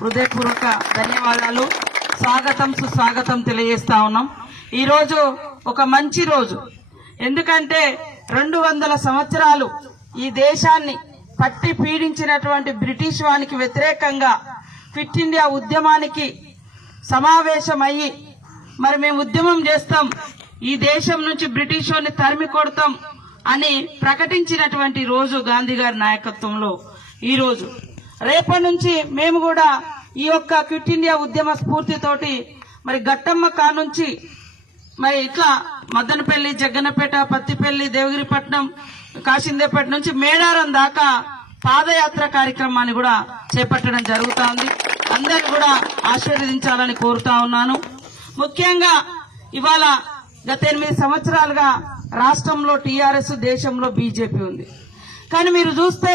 హృదయపూర్వక ధన్యవాదాలు, స్వాగతం సుస్వాగతం తెలియజేస్తా ఉన్నాం. ఈ రోజు ఒక మంచి రోజు. ఎందుకంటే 200 సంవత్సరాలు ఈ దేశాన్ని పట్టి పీడించినటువంటి బ్రిటిష్ వానికి వ్యతిరేకంగా ఫిట్ ఇండియా ఉద్యమానికి సమావేశమయ్యి మరి మేము ఉద్యమం చేస్తాం, ఈ దేశం నుంచి బ్రిటిష్ వారిని తరిమి కొడతాం అని ప్రకటించినటువంటి రోజు గాంధీ గారి నాయకత్వంలో ఈ రోజు. రేపటి నుంచి మేము కూడా ఈ యొక్క క్విట్ ఇండియా ఉద్యమ స్ఫూర్తితోటి మరి గట్టమ్మ కానుంచి మరి ఇట్లా మద్దనపల్లి, జగ్గన్నపేట, పత్తిపల్లి, దేవగిరిపట్నం, కాశిందేపేట నుంచి మేడారం దాకా పాదయాత్ర కార్యక్రమాన్ని కూడా చేపట్టడం జరుగుతోంది. అందరూ కూడా ఆశీర్వదించాలని కోరుతా ఉన్నాను. ముఖ్యంగా ఇవాళ గత 8 సంవత్సరాలుగా రాష్ట్రంలో టీఆర్ఎస్, దేశంలో బీజేపీ ఉంది. కానీ మీరు చూస్తే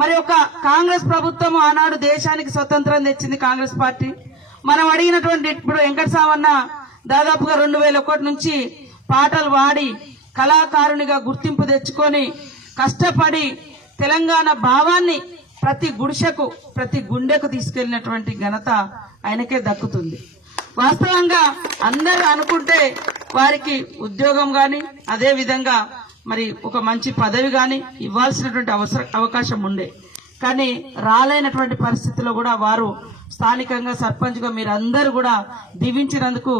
మరి ఒక కాంగ్రెస్ ప్రభుత్వం ఆనాడు దేశానికి స్వతంత్రం తెచ్చింది కాంగ్రెస్ పార్టీ. మనం అడిగినటువంటి ఇప్పుడు వెంకటసామన్న దాదాపుగా 2001 నుంచి పాటలు పాడి కళాకారునిగా గుర్తింపు తెచ్చుకొని కష్టపడి తెలంగాణ భావాన్ని ప్రతి గుడిసెకు, ప్రతి గుండెకు తీసుకెళ్లినటువంటి ఘనత ఆయనకే దక్కుతుంది. వాస్తవంగా అందరూ అనుకుంటే వారికి ఉద్యోగం గాని, అదే విధంగా మరి ఒక మంచి పదవి గాని ఇవ్వాల్సినటువంటి అవకాశం ఉండే. కానీ రాలేనటువంటి పరిస్థితిలో కూడా వారు స్థానికంగా సర్పంచ్ గా మీరు అందరూ కూడా దీవించినందుకు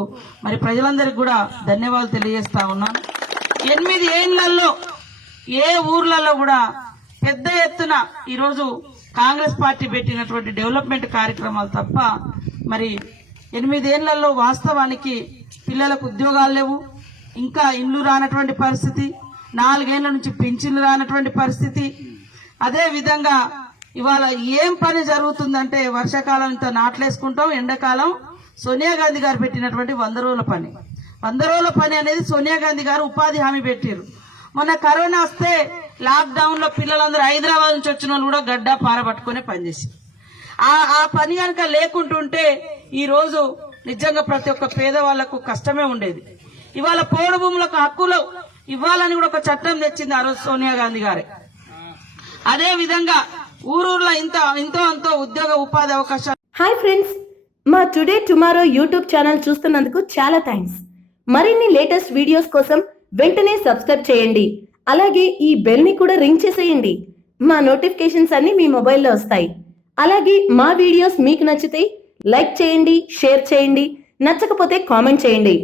మరి ప్రజలందరికీ కూడా ధన్యవాదాలు తెలియజేస్తా ఉన్నాను. 8 ఏళ్లలో ఏ ఊర్లలో కూడా పెద్ద ఎత్తున ఈరోజు కాంగ్రెస్ పార్టీ పెట్టినటువంటి డెవలప్మెంట్ కార్యక్రమాలు తప్ప మరి 8 ఏళ్లలో వాస్తవానికి పిల్లలకు ఉద్యోగాలు లేవు, ఇంకా ఇండ్లు రానటువంటి పరిస్థితి, 4 ఏళ్ల నుంచి పింఛన్లు రానటువంటి పరిస్థితి. అదే విధంగా ఇవాళ ఏం పని జరుగుతుందంటే వర్షాకాలం ఇంత నాట్లేసుకుంటాం, ఎండాకాలం సోనియా గాంధీ గారు పెట్టినటువంటి 100 రోజుల పని. 100 రోజుల పని అనేది సోనియా గాంధీ గారు ఉపాధి హామీ పెట్టారు. మొన్న కరోనా వస్తే లాక్డౌన్ లో పిల్లలందరూ హైదరాబాద్ నుంచి వచ్చిన వాళ్ళు కూడా గడ్డ పారబట్టుకునే పనిచేసారు. ఆ పని కనుక లేకుంటుంటే ఈ రోజు నిజంగా ప్రతి ఒక్క పేదవాళ్లకు కష్టమే ఉండేది. ఇవాళ పోడు భూములకు హక్కులు ఇవ్వాలని కూడా ఒక చట్టం తెచ్చింది ఆ రోజు సోనియా గాంధీ గారే. అదే విధంగా ఊరూర్లో ఇంతో అంతో ఉద్యోగ ఉపాధి అవకాశాలు. హాయ్ ఫ్రెండ్స్, మా టుడే టుమారో యూట్యూబ్ ఛానల్ చూస్తున్నందుకు చాలా థ్యాంక్స్. మరిన్ని లేటెస్ట్ వీడియోస్ కోసం వెంటనే సబ్స్క్రైబ్ చేయండి. అలాగే ఈ బెల్ ని కూడా రింగ్ చేసేయండి. మా నోటిఫికేషన్స్ అన్ని మీ మొబైల్లో వస్తాయి. అలాగే మా వీడియోస్ మీకు నచ్చితే లైక్ చేయండి, షేర్ చేయండి, నచ్చకపోతే కామెంట్ చేయండి.